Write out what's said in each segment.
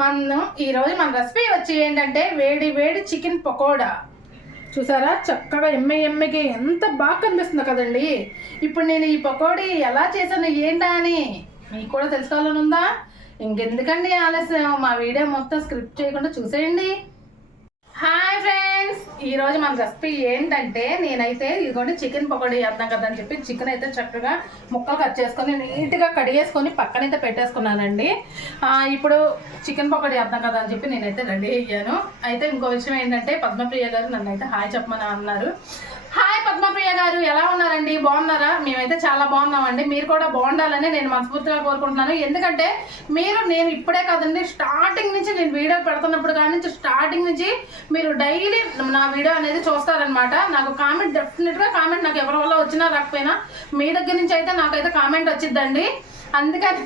మనం ఈరోజు మన రెసిపీ వచ్చి ఏంటంటే వేడి వేడి చికెన్ పకోడా. చూసారా? చక్కగా ఎమ్మె ఎమ్మెకి ఎంత బాగా కనిపిస్తుందో కదండి. ఇప్పుడు నేను ఈ పకోడీ ఎలా చేశాను ఏంటా అని మీకు కూడా తెలుసుకోవాలని ఉందా? ఇంకెందుకండి ఆలస్యం? మా వీడియో మొత్తం స్క్రిప్ట్ చేయకుండా చూసేయండి. హాయ్ ఫ్రెండ్స్ ఈ రోజు మన రెసిపీ ఏంటంటే నేనైతే ఇదిగోండి చికెన్ పకోడీ చేద్దాం కదా అని చెప్పి చికెన్ అయితే చక్కగా ముక్కలు కట్ చేసుకొని నీట్గా కడిగేసుకొని పక్కనైతే పెట్టేసుకున్నానండి. ఇప్పుడు చికెన్ పకోడీ చేద్దాం కదా అని చెప్పి నేనైతే రెడీ అయ్యాను. అయితే ఇంకో విషయం ఏంటంటే పద్మప్రియ గారు నన్ను అయితే హాయ్ చెప్పమని అన్నారు. పద్మప్రియ గారు ఎలా ఉన్నారండి? బాగున్నారా? మేమైతే చాలా బాగున్నామండి. మీరు కూడా బాగుండాలని నేను మనస్ఫూర్తిగా కోరుకుంటున్నాను. ఎందుకంటే మీరు నేను ఇప్పుడే కాదండి స్టార్టింగ్ నుంచి నేను వీడియో పెడుతున్నప్పుడు కానీ నుంచి స్టార్టింగ్ నుంచి మీరు డైలీ నా వీడియో అనేది చూస్తారనమాట నాకు కామెంట్ డెఫినెట్గా కామెంట్ నాకు ఎవరి వల్ల వచ్చినా రాకపోయినా మీ దగ్గర నుంచి అయితే నాకైతే కామెంట్ వచ్చిందండి అందుకని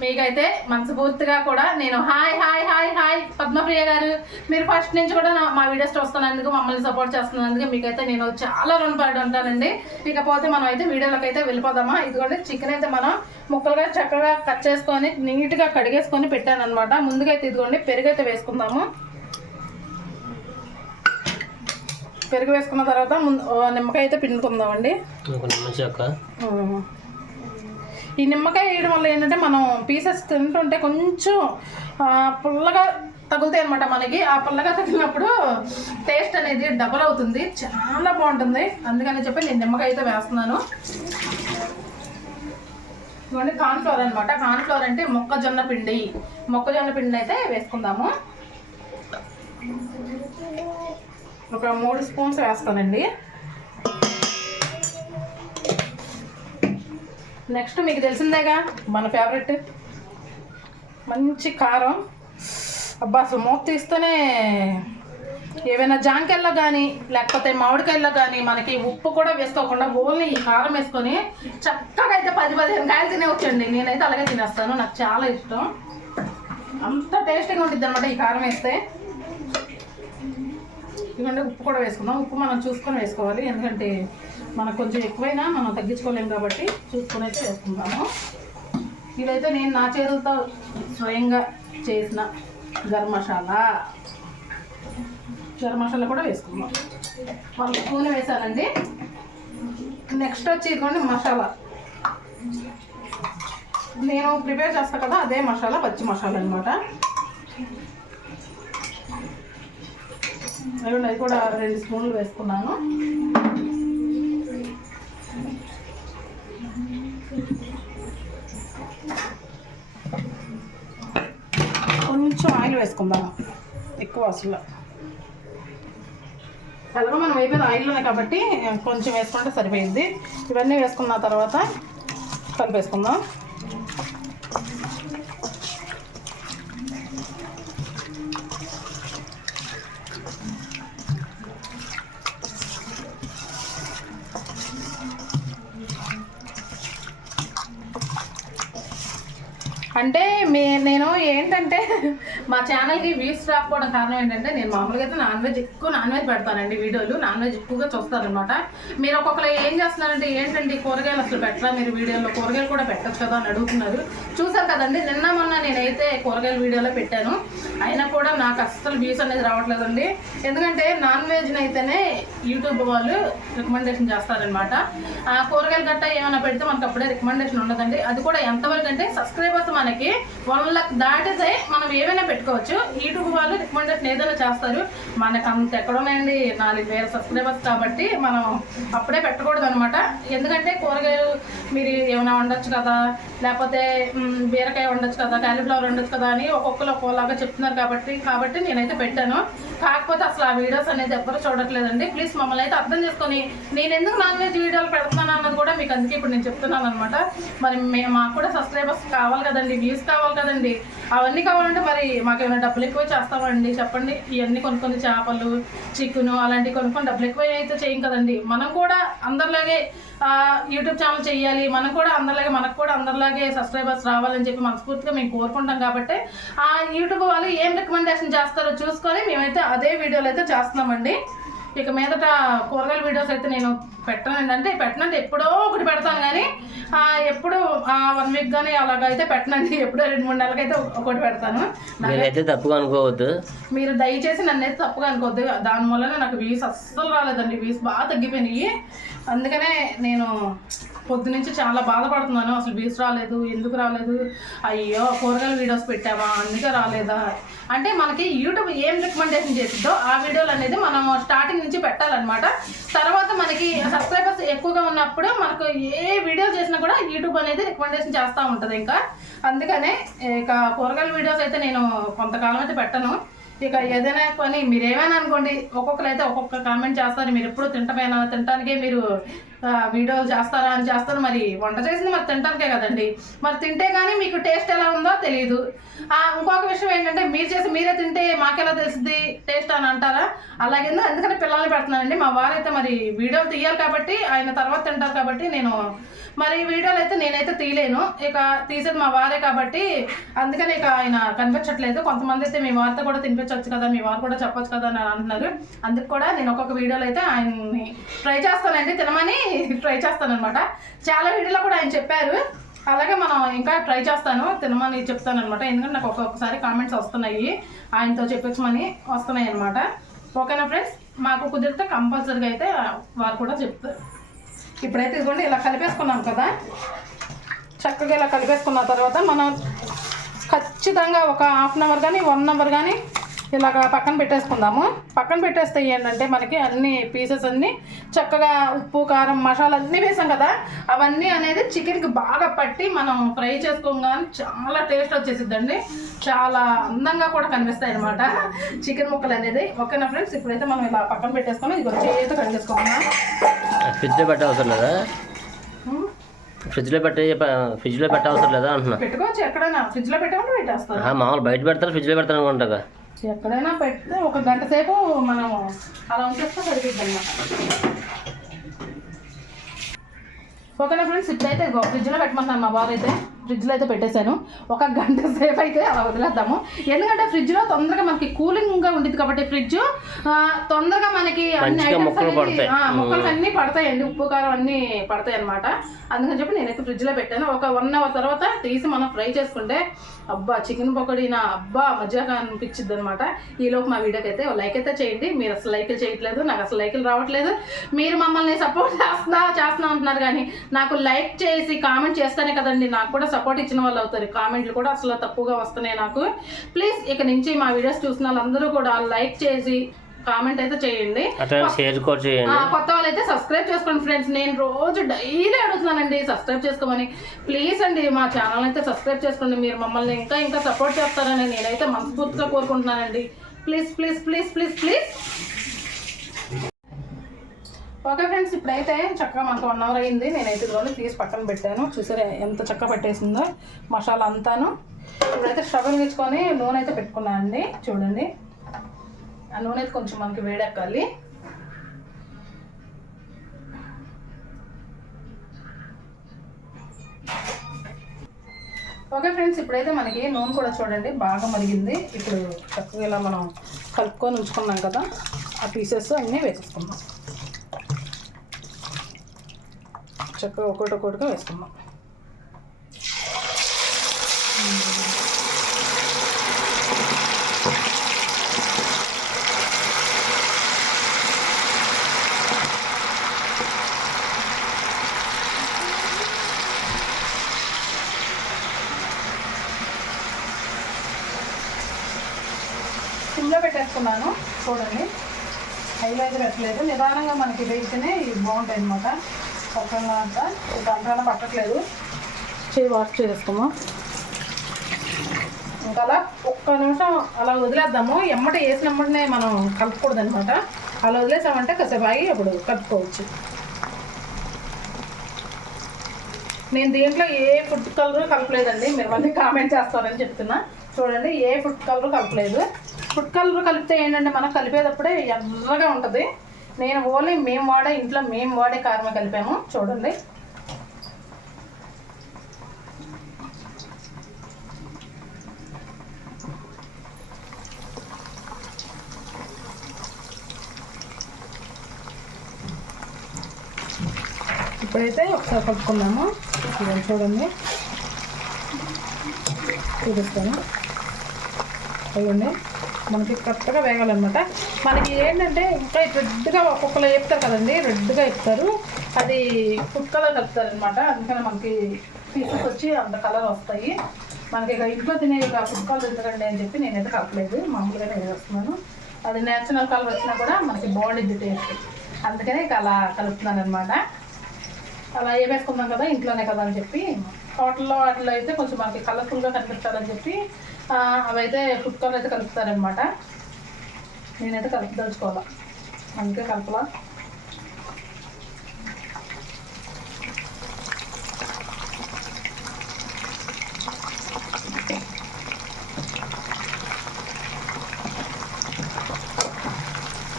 మీకైతే మనస్ఫూర్తిగా కూడా నేను hi hi hi hi Padmapriya గారు. మీరు ఫస్ట్ నుంచి కూడా నా- మా వీడియోస్ చూస్తున్నందుకు మమ్మల్ని సపోర్ట్ చేస్తున్నందుకు మీకైతే నేను చాలా రుణపడి ఉంటానండి. ఇకపోతే మనం అయితే వీడియోలోకి అయితే వెళ్ళిపోదామా? ఇదిగోండి చికెన్ అయితే మనం ముక్కలుగా చక్కగా కట్ చేసుకొని నీట్గా కడిగేసుకొని పెట్టాను అనమాట ముందుగా అయితే ఇదిగోండి పెరుగు అయితే వేసుకుందాము. పెరుగు వేసుకున్న తర్వాత ముందు నిమ్మకాయ అయితే పిండుకుందామండి. ఈ నిమ్మకాయ వేయడం వల్ల ఏంటంటే మనం పీసెస్ తింటుంటే కొంచెం పుల్లగా తగులుతాయి అనమాట మనకి. ఆ పుల్లగా తగిలినప్పుడు టేస్ట్ అనేది డబల్ అవుతుంది. చాలా బాగుంటుంది. అందుకని చెప్పి నేను నిమ్మకాయ అయితే వేస్తున్నాను. ఇవన్నీ కార్న్ఫ్లవర్ అనమాట కార్న్ఫ్లవర్ అంటే మొక్కజొన్న పిండి. మొక్కజొన్న పిండి అయితే వేసుకుందాము. ఒక మూడు స్పూన్స్ వేస్తానండి. నెక్స్ట్ మీకు తెలిసిందేగా మన ఫేవరెట్ మంచి కారం. అబ్బా అసలు మూత తీస్తేనే ఏవైనా జాంకాయల్లో కానీ లేకపోతే మామిడికాయల్లో కానీ మనకి ఉప్పు కూడా వేసుకోకుండా ఓన్లీ ఈ కారం వేసుకొని చక్కగా అయితే పది పదిహేను కాయలు తినేవచ్చండి. నేనైతే అలాగే తినేస్తాను. నాకు చాలా ఇష్టం. అంత టేస్టీగా ఉంటుంది అనమాట ఈ కారం వేస్తే. ఇదిగోండి ఉప్పు కూడా వేసుకుందాం. ఉప్పు మనం చూసుకొని వేసుకోవాలి. ఎందుకంటే మనకు కొంచెం ఎక్కువైనా మనం తగ్గించుకోలేము కాబట్టి చూసుకొని అయితే ఇదైతే నేను నా చేతులతో స్వయంగా చేసిన గరం మసాలా గరం మసాలా కూడా వేసుకుందాం. వాళ్ళు స్పూన్ వేసానండి నెక్స్ట్ వచ్చి ఇదిగోండి మసాలా. నేను ప్రిపేర్ చేస్తా కదా అదే మసాలా పచ్చి మసాలా అనమాట అవి అది కూడా రెండు స్పూన్లు వేసుకున్నాను. కొంచెం ఆయిల్ వేసుకుందాం? ఎక్కువ అసలు. ఎలాగో మనం అయిపోయింది ఆయిల్లోనే కాబట్టి కొంచెం వేసుకుంటే సరిపోయింది. ఇవన్నీ వేసుకున్న తర్వాత కలిపేసుకుందాం. అంటే మే నేను ఏంటంటే మా ఛానల్కి వ్యూస్ రాకపోవడం కారణం ఏంటంటే నేను మామూలుగా అయితే నాన్ వెజ్ ఎక్కువ నాన్ వెజ్ పెడతానండి వీడియోలు. నాన్ వెజ్ ఎక్కువగా చూస్తారనమాట మీరు ఒక్కొక్కరు ఏం చేస్తున్నారంటే ఏంటండి కూరగాయలు అసలు పెట్టరా మీరు వీడియోలో? కూరగాయలు కూడా పెట్టచ్చు కదా అని అడుగుతున్నారు. చూసారు కదండి నిన్న మొన్న నేనైతే కూరగాయల వీడియోలో పెట్టాను. అయినా కూడా నాకు అస్సలు వ్యూస్ అనేది రావట్లేదండి. ఎందుకంటే నాన్ వెజ్ని అయితేనే యూట్యూబ్ వాళ్ళు రికమెండేషన్ చేస్తారనమాట ఆ కూరగాయలు గట్ట ఏమైనా పెడితే మనకు అప్పుడే రికమెండేషన్ ఉండదండి. అది కూడా ఎంతవరకు అంటే సబ్స్క్రైబర్స్ మనకి వన్ లక్ దాటితే మనం ఏమైనా పెట్టుకోవచ్చు. యూట్యూబ్ వాళ్ళు రికమెండేషన్ ఏదైనా చేస్తారు. మనకు అంత ఎక్కడున్నాయండి? నాలుగు వేల సబ్స్క్రైబర్స్ కాబట్టి మనం అప్పుడే పెట్టకూడదు అనమాట ఎందుకంటే కూరగాయలు మీరు ఏమైనా వండొచ్చు కదా? లేకపోతే బీరకాయ వండొచ్చు కదా? క్యాలీఫ్లవర్ వండొచ్చు కదా? అని ఒక్కొక్కరు ఒక్కోలాగా చెప్తున్నారు కాబట్టి కాబట్టి నేనైతే పెట్టాను. కాకపోతే అసలు ఆ వీడియోస్ అనేది ఎవ్వరు చూడట్లేదండి. ప్లీజ్ మమ్మల్ని అయితే అర్థం చేసుకొని నేను ఎందుకు నాన్ వెజ్ వీడియోలు పెడుతున్నాను అన్నది కూడా మీకు అందుకే ఇప్పుడు నేను చెప్తున్నాను అనమాట మరి మేము మాకు కూడా సబ్స్క్రైబర్స్ కావాలి కదండి వ్యూస్ కావాలి కదండి. అవన్నీ కావాలంటే మరి మాకు ఏమైనా డబ్బులు ఎక్కువ చేస్తామండి. చెప్పండి. ఇవన్నీ కొనుక్కుని చేపలు చికెను అలాంటివి కొనుక్కొని డబ్బులు ఎక్కువ అయితే చేయం కదండి. మనం కూడా అందరిలాగే యూట్యూబ్ ఛానల్ చేయాలి. మనం కూడా అందరిలాగే మనకు కూడా అందరిలాగే సబ్స్క్రైబర్స్ రావాలని చెప్పి మనస్ఫూర్తిగా మేము కోరుకుంటాం కాబట్టి ఆ యూట్యూబ్ వాళ్ళు ఏం రికమెండేషన్ చేస్తారో చూసుకొని మేమైతే అదే వీడియోలు అయితే చేస్తున్నామండి. ఇక మీదట కూరగాయల వీడియోస్ అయితే నేను పెట్టనండి అంటే పెట్టనంటే ఎప్పుడో ఒకటి పెడతాను కానీ ఆ, ఎప్పుడు వన్ వీక్ కానీ అలాగైతే పెట్టనండి. ఎప్పుడో రెండు మూడు నెలలకైతే ఒకటి పెడతాను. మీరైతే తప్పుగా అనుకోవద్దు. మీరు దయచేసి నన్ను అయితే తప్పుగా అనుకోవద్దు. దాని వలన నాకు వీస్ అస్సలు రాలేదండి. వీస్ బాగా తగ్గిపోయినాయి. అందుకనే నేను పొద్దు నుంచి చాలా బాధపడుతున్నాను. అసలు వీస్ రాలేదు. ఎందుకు రాలేదు? అయ్యో కూరగాయల వీడియోస్ పెట్టావా? అందుకే రాలేదా? అంటే మనకి యూట్యూబ్ ఏం రికమెండేషన్ చేసిద్దో ఆ వీడియోలు అనేది మనం స్టార్టింగ్ నుంచి పెట్టాలన్నమాట. తర్వాత మనకి సబ్స్క్రైబర్స్ ఎక్కువగా ఉన్నప్పుడు మనకు ఏ వీడియోస్ చేసినా కూడా యూట్యూబ్ అనేది రికమెండేషన్ చేస్తూ ఉంటుంది ఇంకా. అందుకనే ఇక కూరగాయల వీడియోస్ అయితే నేను కొంతకాలం అయితే పెట్టను. ఇక ఏదైనా కొని మీరు ఏమైనా అనుకోండి ఒక్కొక్కరు అయితే ఒక్కొక్క కామెంట్ చేస్తారు. మీరు ఎప్పుడు తింటమేనా తినటానికే మీరు వీడియోలు చేస్తారా అని చేస్తారు మరి వంట చేసింది మరి తినటానికే కదండి. మరి తింటే కానీ మీకు టేస్ట్ ఎలా ఉందో తెలియదు ఇంకొక విషయం ఏంటంటే మీరు చేసి మీరే తింటే మాకెలా తెలుస్తుంది టేస్ట్ అని అంటారా? అలాగే అందుకని పిల్లల్ని పెడుతున్నానండి. మా వారైతే మరి వీడియోలు తీయాలి కాబట్టి ఆయన తర్వాత తింటారు కాబట్టి నేను మరి వీడియోలు అయితే నేనైతే తీయలేను. ఇక తీసేది మా వారే కాబట్టి అందుకని ఇక ఆయన కనిపించట్లేదు. కొంతమంది అయితే మీ వారితో కూడా తినిపించవచ్చు కదా మీ వారు కూడా చెప్పొచ్చు కదా అని అంటున్నారు. అందుకు కూడా నేను ఒక్కొక్క వీడియోలు అయితే ఆయన్ని ట్రై చేస్తానండి. తినమని ట్రై చేస్తానన్నమాట. చాలా వీడియోలో కూడా ఆయన చెప్పారు. అలాగే మనం ఇంకా ట్రై చేస్తాను తినమని చెప్తాను అనమాట ఎందుకంటే నాకు ఒక్కొక్కసారి కామెంట్స్ వస్తున్నాయి. ఆయనతో చెప్పించమని వస్తున్నాయి అనమాట ఓకేనా ఫ్రెండ్స్ మాకు కుదిరితే కంపల్సరీగా అయితే వారు కూడా చెప్తారు. ఇప్పుడైతే ఇదిగోండి ఇలా కలిపేసుకున్నాం కదా. చక్కగా ఇలా కలిపేసుకున్న తర్వాత మనం ఖచ్చితంగా ఒక హాఫ్ అన్ అవర్ కానీ వన్ అవర్ కానీ ఇలాగ పక్కన పెట్టేసుకుందాము. పక్కన పెట్టేస్తే ఏంటంటే మనకి అన్ని పీసెస్ అన్నీ చక్కగా ఉప్పు కారం మసాలా అన్నీ వేసాం కదా. అవన్నీ అనేది చికెన్కి బాగా పట్టి మనం ఫ్రై చేసుకోగానే చాలా టేస్ట్ వచ్చేసిద్దండి. చాలా అందంగా కూడా కనిపిస్తాయి అనమాట చికెన్ ముక్కలు అనేది. ఓకేనా ఫ్రెండ్స్ ఇప్పుడైతే మనం ఇలా పక్కన పెట్టేసుకొని ఇది చేతితో కడిగేసుకుందాం ఫ్రిడ్జ్లో పెట్ట అవసరం లేదా? ఫ్రిడ్జ్లో పెట్టే ఫ్రిడ్జ్లో పెట్ట అవసరం లేదా అంటున్నా? పెట్టుకోవచ్చు. ఎక్కడైనా ఫ్రిడ్జ్లో పెట్టామంటే పెట్టేస్తాను మామూలు బయట పెడతారు? ఫ్రిడ్జ్లో పెడతారు అనుకుంటా ఎక్కడైనా పెడితే ఒక గంట సేపు మనం అలా ఉంచేస్తే సరిపోద్ది అనమాట ఓకేనా ఫ్రెండ్స్? ఇప్పుడైతే ఫ్రిడ్జ్లో పెట్టమన్నాను మా వారు అయితే ఫ్రిడ్జ్లో అయితే పెట్టేశాను. ఒక గంట సేపు అయితే అలా వదిలేద్దాము. ఎందుకంటే ఫ్రిడ్జ్లో తొందరగా మనకి కూలింగ్గా ఉండేది కాబట్టి ఫ్రిడ్జ్ తొందరగా మనకి అన్ని items ముక్కలు అన్నీ పడతాయండి. ఉప్పు కారం అన్నీ పడతాయి అనమాట అందుకని చెప్పి నేనైతే ఫ్రిడ్జ్లో పెట్టాను. ఒక వన్ అవర్ తర్వాత తీసి మనం ఫ్రై చేసుకుంటే అబ్బా చికెన్ పకోడీనా? అబ్బా మజ్జాగా అనిపించింది అనమాట ఈలోపు మా వీడియోకి అయితే లైక్ అయితే చేయండి. మీరు అసలు లైకులు చేయట్లేదు నాకు అసలు లైకులు రావట్లేదు. మీరు మమ్మల్ని సపోర్ట్ చేస్తున్నా చేస్తున్నా అంటున్నారు కానీ నాకు లైక్ చేసి కామెంట్ చేస్తేనే కదండి నాకు కూడా సపోర్ట్ ఇచ్చిన వాళ్ళు అవుతారు. కామెంట్లు కూడా అసలు తప్పుగా వస్తున్నాయి నాకు. ప్లీజ్ ఇక నుంచి మా వీడియోస్ చూసిన వాళ్ళందరూ కూడా లైక్ చేసి కామెంట్ అయితే చేయండి. షేర్ కూడా చేయండి. కొత్త వాళ్ళైతే సబ్స్క్రైబ్ చేసుకోండి ఫ్రెండ్స్ నేను రోజు డైలీ అడుగుతున్నానండి సబ్స్క్రైబ్ చేసుకోమని. ప్లీజ్ అండి మా ఛానల్ అయితే సబ్స్క్రైబ్ చేసుకోండి. మీరు మమ్మల్ని ఇంకా ఇంకా సపోర్ట్ చేస్తారని నేనైతే మనస్ఫూర్తిగా కోరుకుంటున్నానండి. Please please please please please okay friends ఇప్పుడైతే చక్కగా మనకు వన్ అవర్ అయింది నేనైతే ఇదిగోండి తీసి పక్కన పెట్టాను. చూసారా ఎంత చక్కగా పెట్టేసిందో? మసాలా అంతాను. ఇప్పుడైతే స్టవ్ వెలిగించుకొని నూనె అయితే పెట్టుకున్నాను అండి. చూడండి. ఆ నూనె అయితే కొంచెం మనకి వేడెక్కాలి. ఓకే ఫ్రెండ్స్ ఇప్పుడైతే మనకి నూనె కూడా చూడండి బాగా మరిగింది. ఇప్పుడు చక్కగా ఇలా మనం కలుపుకొని ఉంచుకున్నాం కదా ఆ పీసెస్ అన్నీ వేసేసుకుందాం. చక్కగా ఒకటి ఒకటిగా వేసుకుందాం. సిమ్లో పెట్టేసుకున్నాను చూడండి. హైలైట్ పెట్టలేదు నిదానంగా మనకి వేస్తేనే ఇది బాగుంటాయి అనమాట పక్కన పట్టట్లేదు. చేయి వాష్ చేసుకుందాం ఇంకా అలా ఒక్క నిమిషం అలా వదిలేద్దాము. ఎమ్మట వేసినమ్మటనే మనం కలుపుకూడదు అనమాట అలా వదిలేసామంటే కాసేపు ఆగి అప్పుడు కలుపుకోవచ్చు. నేను దీంట్లో ఏ ఫుడ్ కలర్ కలపలేదండి. మీరు మళ్ళీ కామెంట్ చేస్తారని చెప్తున్నా. చూడండి ఏ ఫుడ్ కలర్ కలపలేదు. ఫుడ్ కలర్ కలిపితే ఏంటంటే మనం కలిపేటప్పుడే ఎర్రగా ఉంటుంది. నేను ఓన్లీ మేము వాడే ఇంట్లో మేము వాడే కారమే కలిపాము. చూడండి. ఇప్పుడైతే ఒకసారి పట్టుకున్నాము చూడండి. చూపిస్తాను. అయ్యండి మనకి కరెక్ట్గా వేగాలన్నమాట మనకి ఏంటంటే ఇంకా రెడ్గా ఒక్కొక్కరు చెప్తారు కదండి రెడ్గా చెప్తారు అది ఫుడ్ కలర్ కలుపుతారు అనమాట అందుకని మనకి పీసెస్ వచ్చి అంత కలర్ వస్తాయి. మనకి ఇక ఇంట్లో తినే ఇక ఫుడ్ కలర్ ఎందుకండి అని చెప్పి నేనైతే కలపలేదు. మామూలుగానే వేస్తున్నాను. అది నేచురల్ కలర్ వచ్చినా కూడా మనకి బాగుండిద్ది టేస్ట్. అందుకనే ఇక అలా కలుపుతున్నాను అనమాట అలా ఏ వేసుకుందాం కదా ఇంట్లోనే కదా అని చెప్పి హోటల్లో వాటిలో అయితే కొంచెం మనకి కలర్ఫుల్గా కనిపిస్తారని చెప్పి అవైతే ఫుడ్ కలర్ అయితే కలుపుతారనమాట నేనైతే కలుపుదలుచుకోవాలా? అందుకే కలపలా?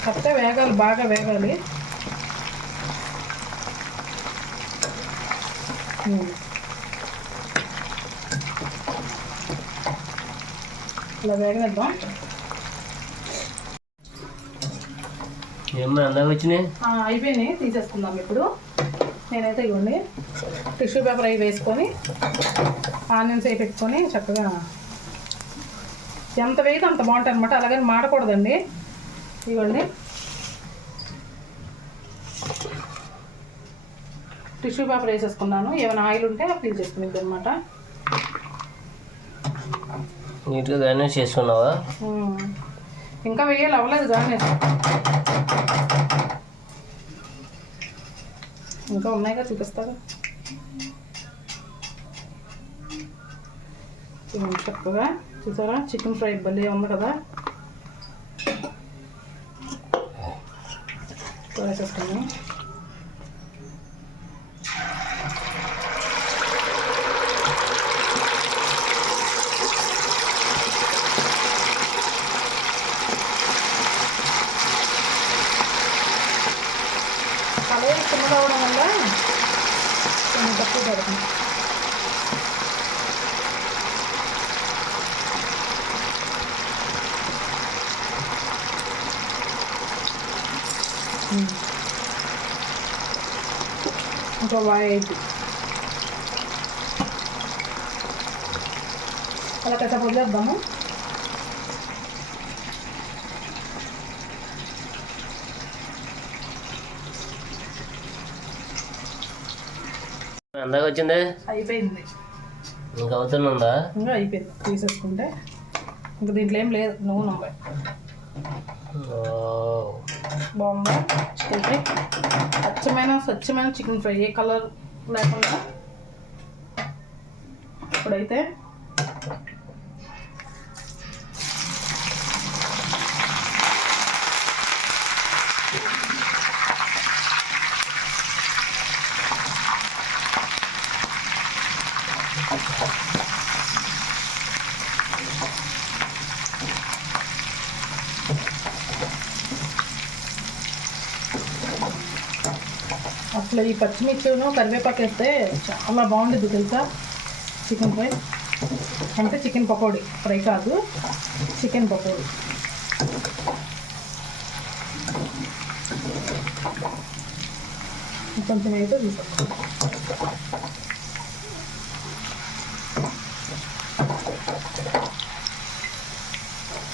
కరెక్ట్ వేగాలి బాగా వేగాలి. వేగనిద్దాం అయిపోయినాయి తీసేసుకుందాం ఇప్పుడు. నేనైతే ఇవ్వండి. టిష్యూ పేపర్ అవి వేసుకొని ఆనియన్స్ అవి పెట్టుకొని చక్కగా ఎంత వేగితే అంత బాగుంటుంది అనమాట అలాగని మాడకూడదండి. ఇవ్వండి. టిష్యూ పేపర్ వేసేసుకున్నాను. ఏమైనా ఆయిల్ ఉంటే అప్లై చేసుకునేది అనమాట నీట్గా గార్నిష్ చేసుకున్నావా? ఇంకా వేయాలి అవ్వలేదు కానీ ఇంకా ఉన్నాయిగా చూపిస్తారా చక్కగా చూసారా? చికెన్ ఫ్రై భలే ఉంది కదా. వేసేసుకున్నాం అదే చిన్నగా అవడం వల్ల కొంచెం తక్కువ పడుతుంది ఉమ్. ఇంకా బాగా అయితే అలా కాసేపు వదిలేద్దాము అందాక వచ్చింది? అయిపోయింది. ఇంకా అవుతుందా ఇంకా అయిపోయింది. తీసేసుకుంటే ఇంకా దీంట్లో ఏం లేదు. నూనె ఉంది బాగుందా? చికెన్ ఫ్రై అచ్చమైన స్వచ్ఛమైన చికెన్ ఫ్రై. ఏ కలర్ లేకుండా? ఇప్పుడైతే అసలు ఈ పచ్చిమిర్చిను కరివేపాకు వేస్తే చాలా బాగుంటుంది తెలుసా? Chicken fry. అంటే చికెన్ పకోడీ. ఫ్రై కాదు చికెన్ పకోడీ. కొంచెం అయితే తీసుకోండి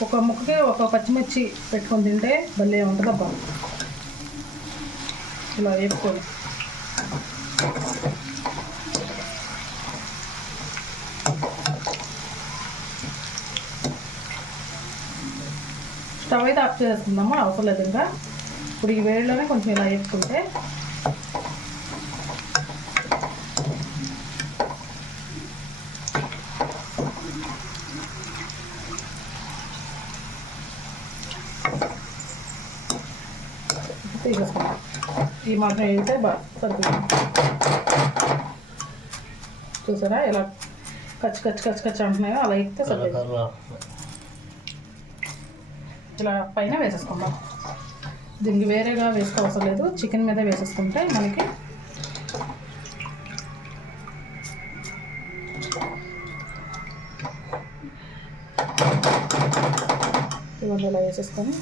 ఒక ముక్కకి ఒక పచ్చిమిర్చి పెట్టుకొని తింటే భలే ఉంటుంది అబ్బా ఇలా వేపుకోవాలి స్టవ్ అయితే ఆఫ్ చేసుకుందాము అవసరం లేదు ఇంకా. ఇప్పుడు ఈ వేడిలోనే కొంచెం ఇలా వేసుకుంటే. తీసేసుకుందాం. ఈ మాత్రం వేస్తే బాగా సరిపోతుంది. చూసారా ఇలా కచ్చి కచ్చి కచ్చి కచ్చి అంటున్నాయో అలా ఎక్కితే సరిపోతుంది. ఇలా పైన వేసేసుకుందాం. దీనికి వేరేగా వేసుకోవసరం లేదు. చికెన్ మీద వేసేసుకుంటే మనకి ఇవన్నీ ఇలా వేసేసుకొని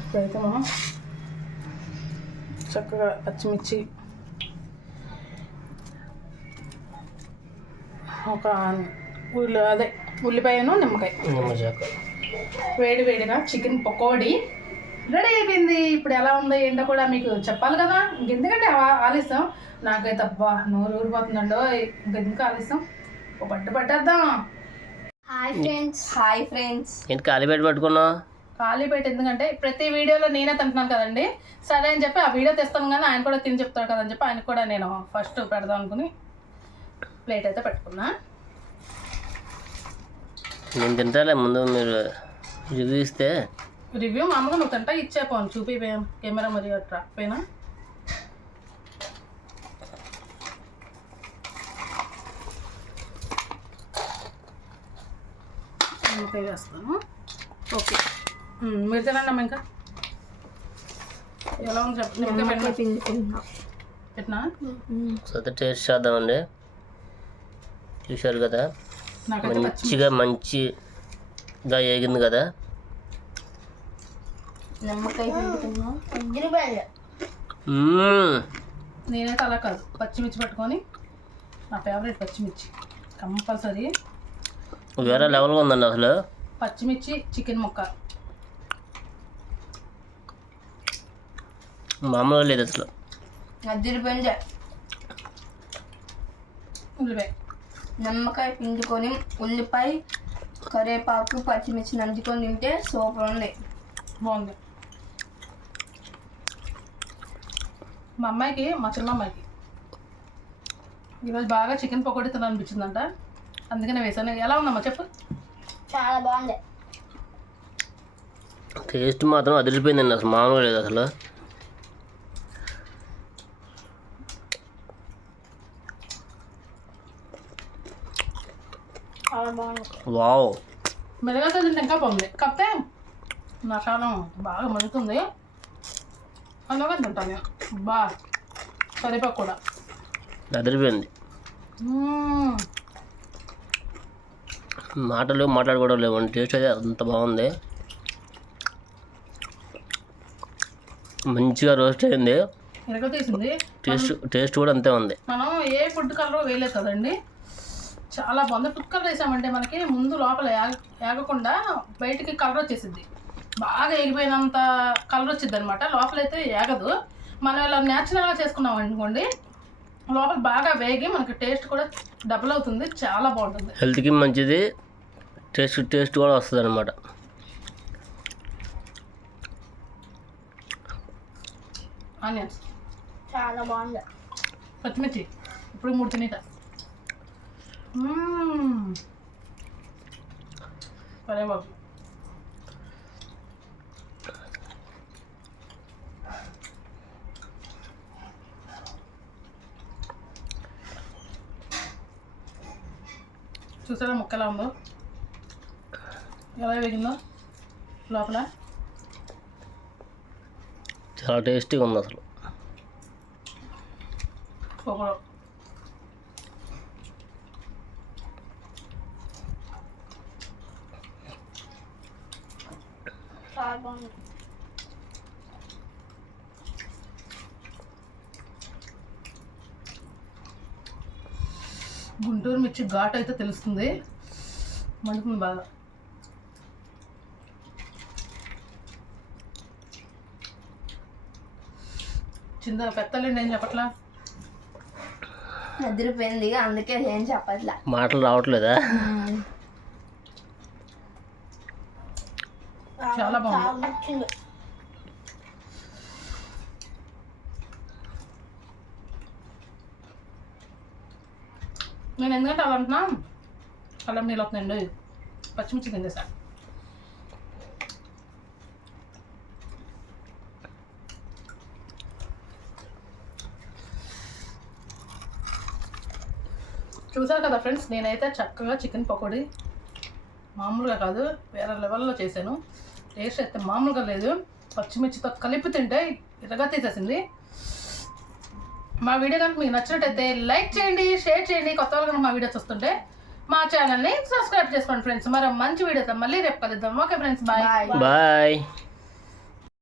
ఇప్పుడైతే మనం చక్కగా పచ్చిమిర్చి ఒక ఉల్లి అదే ఉల్లిపాయను నిమ్మకాయ. వేడి వేడిగా చికెన్ పకోడీ రెడీ అయిపోయింది. ఇప్పుడు ఎలా ఉందో ఏంటో కూడా మీకు చెప్పాలి కదా. ఇంకెందుకంటే ఆ- ఆలస్యం. నాకైతే అబ్బా నోరు ఊరిపోతుందండో. ఇంకెందుకు ఆలస్యం? ఓ పట్టు పట్టేద్దాం. Hi friends. Hi friends. ఏంటి ఖాళీ పెట్టి పట్టుకున్నావు? ఖాళీ పెట్టి ఎందుకంటే ప్రతి వీడియోలో నేనే తింటున్నాను కదండి. సరే అని చెప్పి ఆ వీడియో తెస్తాను కానీ ఆయన కూడా తిని చెప్తాడు కదని చెప్పి ఆయన కూడా నేను ఫస్ట్ పెడదాం అనుకుని ప్లేట్ అయితే పెట్టుకున్నా. నేను తింటాలే ముందు మీరు రివ్యూ ఇస్తే. రివ్యూ మామూలుగా నువ్వు తింటా ఇచ్చేపోను చూపిపోయాం కెమెరా మరి రాకపోయినా నిమ్మకాయ వేస్తాను ఓకే. మీరు తినండి ఇంకా. ఎలా ఉంది చెప్పండి పెట్టినా? టేస్ట్ చేద్దామండి. చూశారు కదా? మంచిగా మంచిగా ఏగింది కదా. నిమ్మకాయ. నేనైతే అలా కాదు. పచ్చిమిర్చి పట్టుకొని నా ఫేవరెట్ పచ్చిమిర్చి. కంపల్సరీ. వేరే లెవెల్గా ఉందండి అసలు. పచ్చిమిర్చి చికెన్ ముక్క. మామూలుగా లేదు అసలు. ఉల్లిపాయ. నిమ్మకాయ పిండుకొని ఉల్లిపాయ కరివేపాకు పచ్చిమిర్చి నంచుకొని తింటే సూపర్ ఉంది. బాగుంది. మా అమ్మాయికి మా చిన్న అమ్మాయికి. ఈరోజు బాగా చికెన్ పకోడీ తినాలనిపించిందంట. అందుకనే వేసాను ఎలా ఉందమ్మా? చెప్పు. చాలా బాగుంది. టేస్ట్ మాత్రం అదిరిపోయిందండి. అసలు మామూలుగా లేదు అసలు చాలా బాగుంది. వావ్. మెరుగైతే తింటే ఇంకా బాగుంది. కాకపోతే మసాలా బాగా మరుగుతుంది. అలాగే తింటాను బా. కరివేపాకు కూడా అదిరిపోయింది. మాటలు మాట్లాడుకోవడం లేవండి టేస్ట్ అయితే అంత బాగుంది. మంచిగా రోస్ట్ అయింది. టేస్ట్ టేస్ట్ కూడా అంతే ఉంది. మనం ఏ ఫుడ్ కలర్ వేయలేదు కదండి. చాలా బాగుంది. ఫుడ్ కలర్ వేసామంటే మనకి ముందు లోపల ఏగ- ఏగకుండా బయటికి కలర్ వచ్చేసింది బాగా ఎగిపోయినంత కలర్ వచ్చింది అనమాట లోపలైతే ఏగదు మనం ఇలా న్యాచురల్గా చేసుకున్నాం అనుకోండి లోపల బాగా వేగి మనకి టేస్ట్ కూడా డబుల్ అవుతుంది. చాలా బాగుంటుంది. హెల్త్కి మంచిది. టేస్ట్ టేస్ట్ కూడా వస్తుంది అనమాట ఆనియన్స్ చాలా బాగుంది. పచ్చిమిర్చి. ఇప్పుడు మూడు తినేట. Mmm. సరే బాబు చూసారా ముక్క ఎలా ఉందో? ఎలా వేగిందో లోపల? చాలా టేస్టీగా ఉంది అసలు సూపర్ చాలా బాగుంది గుంటూరు మిర్చి ఘాట్ అయితే తెలుస్తుంది. మండుతుంది బాగా. చిన్న పెత్తలేండి ఏం చెప్పట్లా? అదిరిపోయింది అందుకే ఏం చెప్పట్లా. మాటలు రావట్లేదా? చాలా బాగుంది. నేను ఎందుకంటే అలా అంటున్నా? అల్లం నీళ్ళు వస్తుందండి పచ్చిమిర్చి తిందేసా చూసారు కదా ఫ్రెండ్స్ నేనైతే చక్కగా చికెన్ పకోడీ మామూలుగా కాదు వేరే లెవెల్లో చేశాను. టేస్ట్ అయితే మామూలుగా లేదు. పచ్చిమిర్చితో కలిపి తింటే ఇరగా తీసేసింది. మా వీడియో కనుక మీకు నచ్చినట్టయితే లైక్ చేయండి షేర్ చేయండి. కొత్త వాళ్ళు కనుక మా వీడియో చూస్తుంటే మా ఛానల్ని సబ్స్క్రైబ్ చేసుకోండి ఫ్రెండ్స్. మరో మంచి వీడియోతో మళ్ళీ రేపు కలుద్దాం. Okay friends bye. Bye. Bye.